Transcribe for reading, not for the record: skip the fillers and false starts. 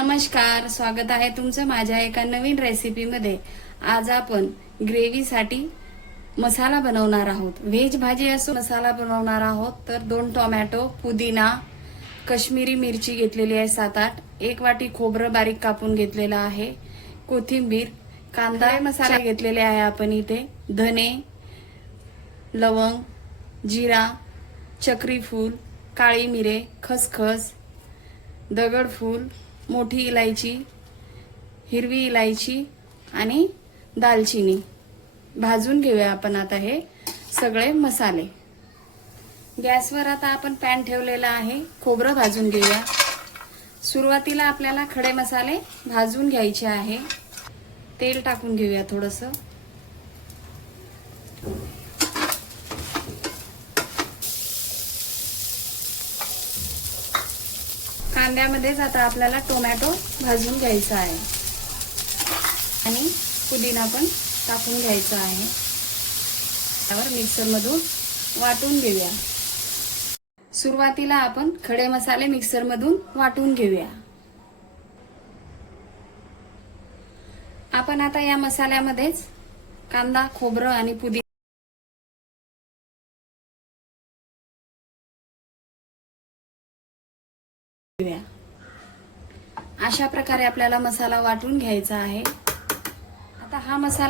नमस्कार, स्वागत आहे तुमचं माझ्या एका नवीन रेसिपीमध्ये। आज आपण ग्रेव्हीसाठी मसाला बनवणार आहोत। व्हेज भाजी असो मसाला बनवणार आहोत। तर 2 टोमॅटो, पुदिना, काश्मीरी मिरची घेतलेली आहे 7-8, 1 वाटी खोबरं बारीक कापून घेतलेला आहे, कोथिंबीर, कांदा, मसाले घेतलेले आहे आपण इथे, धने, लवंग, जिरा, चक्री फूल, काळी मिरे, खसखस, दगडफूल, मोठी इलायची, हिरवी इलायची आणि दालचिनी भाजून घेऊया आपण आता हे सगळे मसाले। गॅसवर आता आपण पॅन ठेवलेला आहे, खोबरं भाजून घेऊया। सुरुवातीला आपल्याला खडे मसाले भाजून घ्यायचे आहे। तेल टाकून घेऊया थोडंसं। कांद्यामध्येच आता आपल्याला टोमॅटो भाजून घ्यायचा आहे आणि पुदिना पण टाकून घ्यायचा आहे। त्यावर मिक्सरमधून वाटून घेऊया। सुरुवातीला आपण खडे मसाले मिक्सरमधून वाटून घेऊया। आपण आता या मसाल्यामध्येच कांदा, खोबरं आणि पुदिना अशा प्रकारे आपल्याला मसाला वाटून घ्यायचा आहे। आता हा मसाला